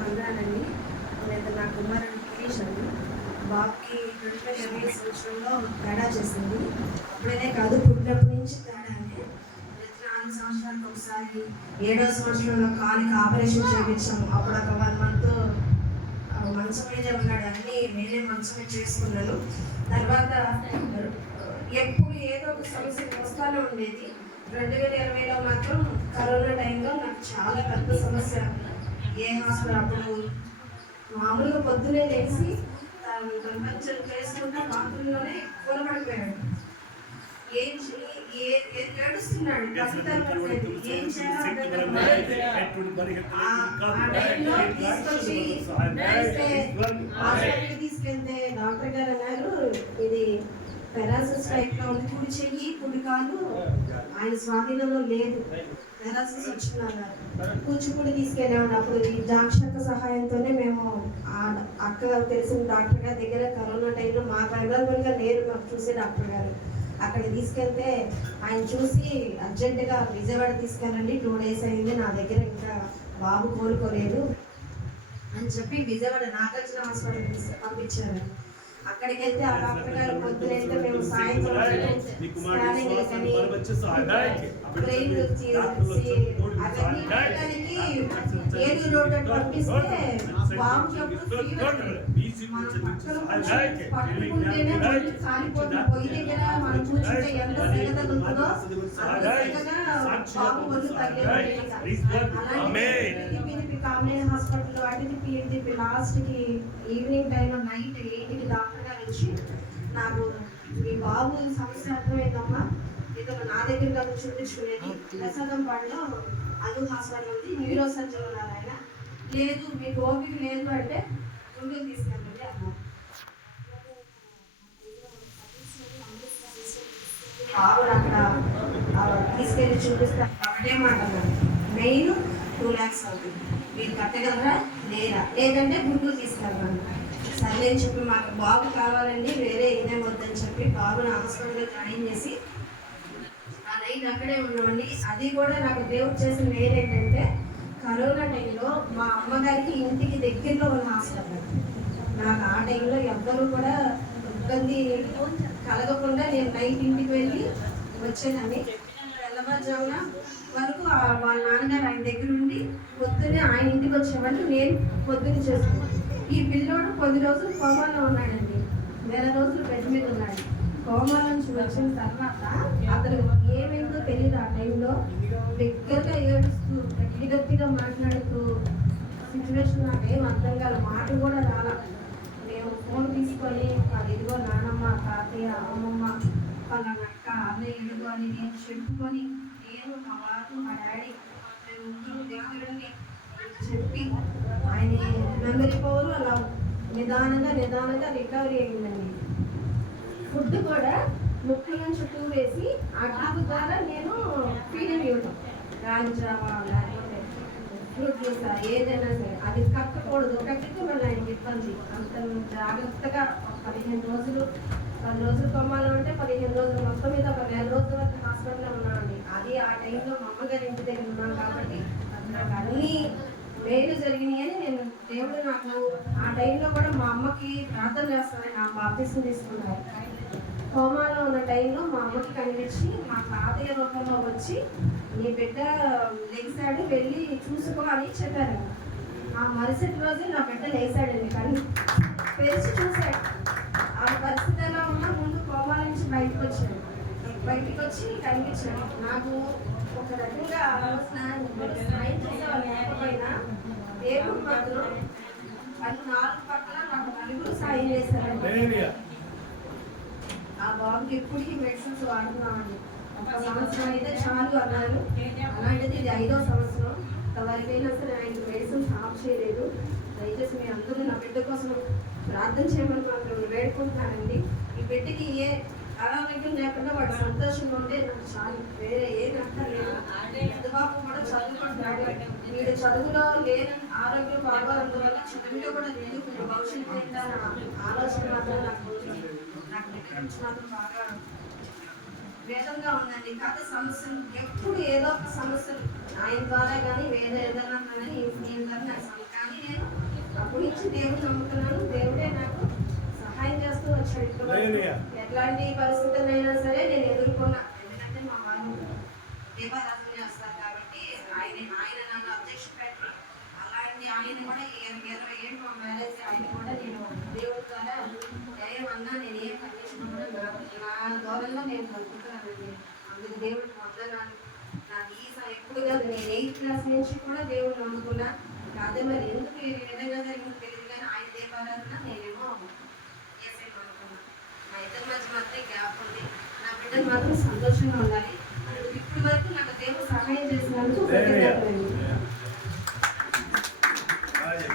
వందనాలండి. నేను నా కుమారుడు గిరీష్ అండి. బాబుకి 2020 సంవత్సరంలో తేడా చేసింది. అప్పుడైతే కాదు, పుట్టినప్పటి నుంచి తేడానే. 4 సంవత్సరాలకు ఒకసారి 7వ సంవత్సరంలో కాలికి ఆపరేషన్ చేయించాము. అప్పుడు ఒక 1 మంత్ మంచం మీదే ఉన్నాడు. అన్నీ నేనే మంచమే చేసుకున్నాను. తర్వాత ఎప్పుడు ఏదో ఒక సమస్య వస్తానే ఉండేది. 2020లో మాత్రం కరోనా టైంలో నాకు చాలా పెద్ద సమస్య. ఏ హాస్పిటల్ అప్పుడు మామూలుగా పొద్దునే లేచి పంచలు చేసుకుంటా బాత్రూంలోనే కూలబడిపోయాడు. ఏడుస్తున్నాడు. ఏం తీసుకెళ్తే డాక్టర్ గారు అన్నారు, ఇది పెరాసిస్ టైప్లో ఉంది. కుడి చెయ్యి కుడి కాలు ఆయన స్వాధీనంలో లేదు, పెరాసిస్ వచ్చిందన్నారు. కూచిపూడి తీసుకెళ్ళాము. అప్పుడు ఈ జాక్షక సహాయంతోనే మేము అక్క తెలిసిన డాక్టర్ గారి దగ్గర కరోనా టైంలో మా అవైలబుల్గా లేరు మాకు చూసే డాక్టర్ గారు. అక్కడ తీసుకెళ్తే ఆయన చూసి అర్జెంటుగా విజయవాడ తీసుకెళ్ళండి, 2 days అయింది, నా దగ్గర ఇంకా బాబు కోలుకోలేదు అని చెప్పి విజయవాడ నాగార్జున హాస్పిటల్ పంపించారు. అక్కడికి వెళ్తే ఆ డాక్టర్ గారు పొద్దునైతే మేము సాయంత్రం స్కానింగ్ కానీ బ్రెయిన్ అవన్నీ ఏడు రోడ్డు పంపిస్తే బాబుకి పట్టుకుంటేనే కాలిపోతుంది. పొయ్యి దగ్గర మనం కూర్చుంటే ఎంత సెగ తగులుతుందో అంత సెగగా బాబు ఒళ్ళు తగ్గలేదు. అలాంటి కామినేని హాస్పిటల్ వాటికి పిలిపి లాస్ట్కి ఈవినింగ్ టైంలో నైట్ 8కి డాక్టర్ గారు వచ్చి, నాకు మీ బాబు సమస్య అర్థమైందమ్మా, ఇదో నా దగ్గర చూపించుకునేది ప్రసాదం పాడులో అల్లు హాస్పిటల్ ఉంది, న్యూరో సర్జన్ ఉన్నారు ఆయన. లేదు మీకు ఓపిక లేదు అంటే గుంటూరు తీసుకెళ్ళండి అన్నారు. బాబుని అక్కడ తీసుకెళ్ళి చూపిస్తారు. ఒకటే మాట అన్నారు, మెయిన్ 2 lakhs అవుతుంది, మీరు కట్టగలరా లేదా, లేదంటే గుంటూరు తీసుకెళ్ళాను. సరే అని చెప్పి మాకు బాబు కావాలండి, వేరే ఏదేం వద్దని చెప్పి బాబుని హాస్పిటల్లో జాయిన్ చేసి ఆ నైట్ అక్కడే ఉన్నామండి. అది కూడా నాకు దేవుడు చేసిన ఏంటంటే, కరోనా టైంలో మా అమ్మగారికి ఇంటికి దగ్గరలో ఉన్న హాస్పిటల్. నాకు ఆ టైంలో ఎవ్వరూ కూడా ఇబ్బంది కలగకుండా నేను నైట్ ఇంటికి వెళ్ళి వచ్చేదాన్ని. తెల్లవారుజామున వరకు వాళ్ళ నాన్నగారు ఆయన దగ్గర ఉండి పొద్దున్నే ఆయన ఇంటికి వచ్చేవాళ్ళు, నేను పొద్దున్న చేసుకున్నాను. ఈ పిల్లోడు 10 రోజులు కోమాలో ఉన్నాడండి, 1,000 రోజులు బెడ్ మీద ఉన్నాడు. కోమాల నుంచి వచ్చిన తర్వాత అతను ఏమైందో తెలియదు. ఆ టైంలో దగ్గరగా ఏడుస్తూ గట్టిగా మాట్లాడుతూ సిచ్యువేషన్ నాకు ఏం అర్థం కాదు, మాట కూడా రాలా. మేము ఫోన్ తీసుకొని ఇదిగో నానమ్మ, తాతయ్య, అమ్మమ్మ, వాళ్ళ అక్క, అన్నయ్య ఎడుగు అని నేను చెప్పుకొని, నేను మా వారు మా డాడీ మేము ముగ్గురు దగ్గరుండి చెప్పి ఆయన మెమరీ పవర్ అలా నిదానంగా రికవరీ అయిందండి. ఫుడ్ కూడా ముక్కల నుంచి 2 వేసి ఆ ట్యూబ్ ద్వారా నేను ఫీడింగ్ ఇవ్వడం, రాంజావా లేకపోతే ఫ్రూట్ జ్యూస్ ఏదైనా సరే అది కక్కకూడదు. కక్కితే మళ్ళీ ఆయనకి ఇబ్బంది. అంత జాగ్రత్తగా 15 రోజులు 10 రోజులు కొమ్మాలో ఉంటే 15 రోజులు మొత్తం మీద ఒక 1,000 రోజుల వరకు హాస్పిటల్లో ఉన్నామండి. అది ఆ టైంలో మా అమ్మగారి ఇంటి దగ్గర ఉన్నాను కాబట్టి నాకు అన్నీ మేలు జరిగినాయి అని నేను దేవుడు నాకు ఆ టైంలో కూడా మా అమ్మకి ప్రార్థన చేస్తానని నా బాప్తిసం తీసుకున్నారు. కోమాలో ఉన్న టైంలో మా అమ్మకి కనిపించి మా తాతయ్య రూపంలో వచ్చి, నీ బిడ్డ లేచాడు, వెళ్ళి చూసుకో అని చెప్పారు. ఆ మరుసటి రోజు నా బిడ్డ లేచాడండి, కానీ పెరిచి చూశాడు. ఆ పరిస్థితి ఎలా ఉన్నా ముందు కోమాల నుంచి బయటకు వచ్చి కనిపించాడు. నాకు ఒక రకంగా స్నానం చేసేవాళ్ళు లేకపోయినా దేవుడు మాత్రం వాళ్ళు 4 పక్కల నాకు నలుగురు సాయం చేశారండి. ఆ బాబుకి ఎప్పటికీ మెడిసిన్స్ వాడుతున్నామండి. 1 సంవత్సరం అయితే చాలు అన్నారు, అలాంటిది ఇది 5వ సంవత్సరం. వరకైనా సరే ఆయనకి మెడిసిన్స్ ఆఫ్ చేయలేదు. దయచేసి మీ అందరూ నా బిడ్డ కోసం ప్రార్థన చేయమని మాత్రం వేడుకుంటున్నానండి. ఈ బిడ్డకి ఏ అనారోగ్యం లేకుండా వాడు సంతోషంగా ఉంటే నాకు చాలు, వేరే ఏం అక్కర్లేదు. పెద్దబాబు కూడా చదువుకుంటున్నాడు, వీడు చదువులో లేని ఆరోగ్యం బాగోనందువల్ల చదువులో కూడా లేదు, భవిష్యత్తు ఏంటన్న ఆలోచన మాత్రం నాకు మాత్రం బాగా వేదంగా ఉందండి. కాకపోతే సమస్యలు ఎప్పుడు ఏదో ఒక సమస్యలు ఆయన ద్వారా కానీ వేరే ఏదైనా కానీ నేను కానీ నాకు కానీ నేను అప్పటి నుంచి దేవుడు నమ్ముతున్నాను. దేవుడే నాకు సహాయం చేస్తూ వచ్చాడు. ఇప్పుడు ఎట్లాంటి పరిస్థితులైనా సరే నేను ఎదుర్కొన్నా. ఎందుకంటే మా వాళ్ళు దీపారాధన చేస్తారు కాబట్టి ఆయన నన్ను అధ్యక్ష పెట్టి అలాంటి ఆయన కూడా 20 ఏళ్ళు మా మ్యారేజ్ ఆయన కూడా నేను దేవుడి ద్వారా ఏమన్నా నేను ఏ కండిషన్ కూడా నా దూరంలో నేను బతుకుతున్నానండి. అందుకు దేవుడికి వందనాలు. నాకు ఎప్పుడు కాదు, నేను 8th క్లాస్ నుంచి కూడా దేవుడు నమ్ముకున్నా. అదే మరి ఎందుకు ఈ విధంగా జరిగిందో తెలియదు కానీ ఆయన దీపారాధన నేనేమో చేసేది అనుకున్నా. మా ఇద్దరి మధ్య మాత్రం గ్యాప్ ఉంది. నా బిడ్డలు మాత్రం సంతోషంగా ఉండాలి. ఇప్పుడు వరకు నాకు దేవుడు సహాయం చేసినందుకు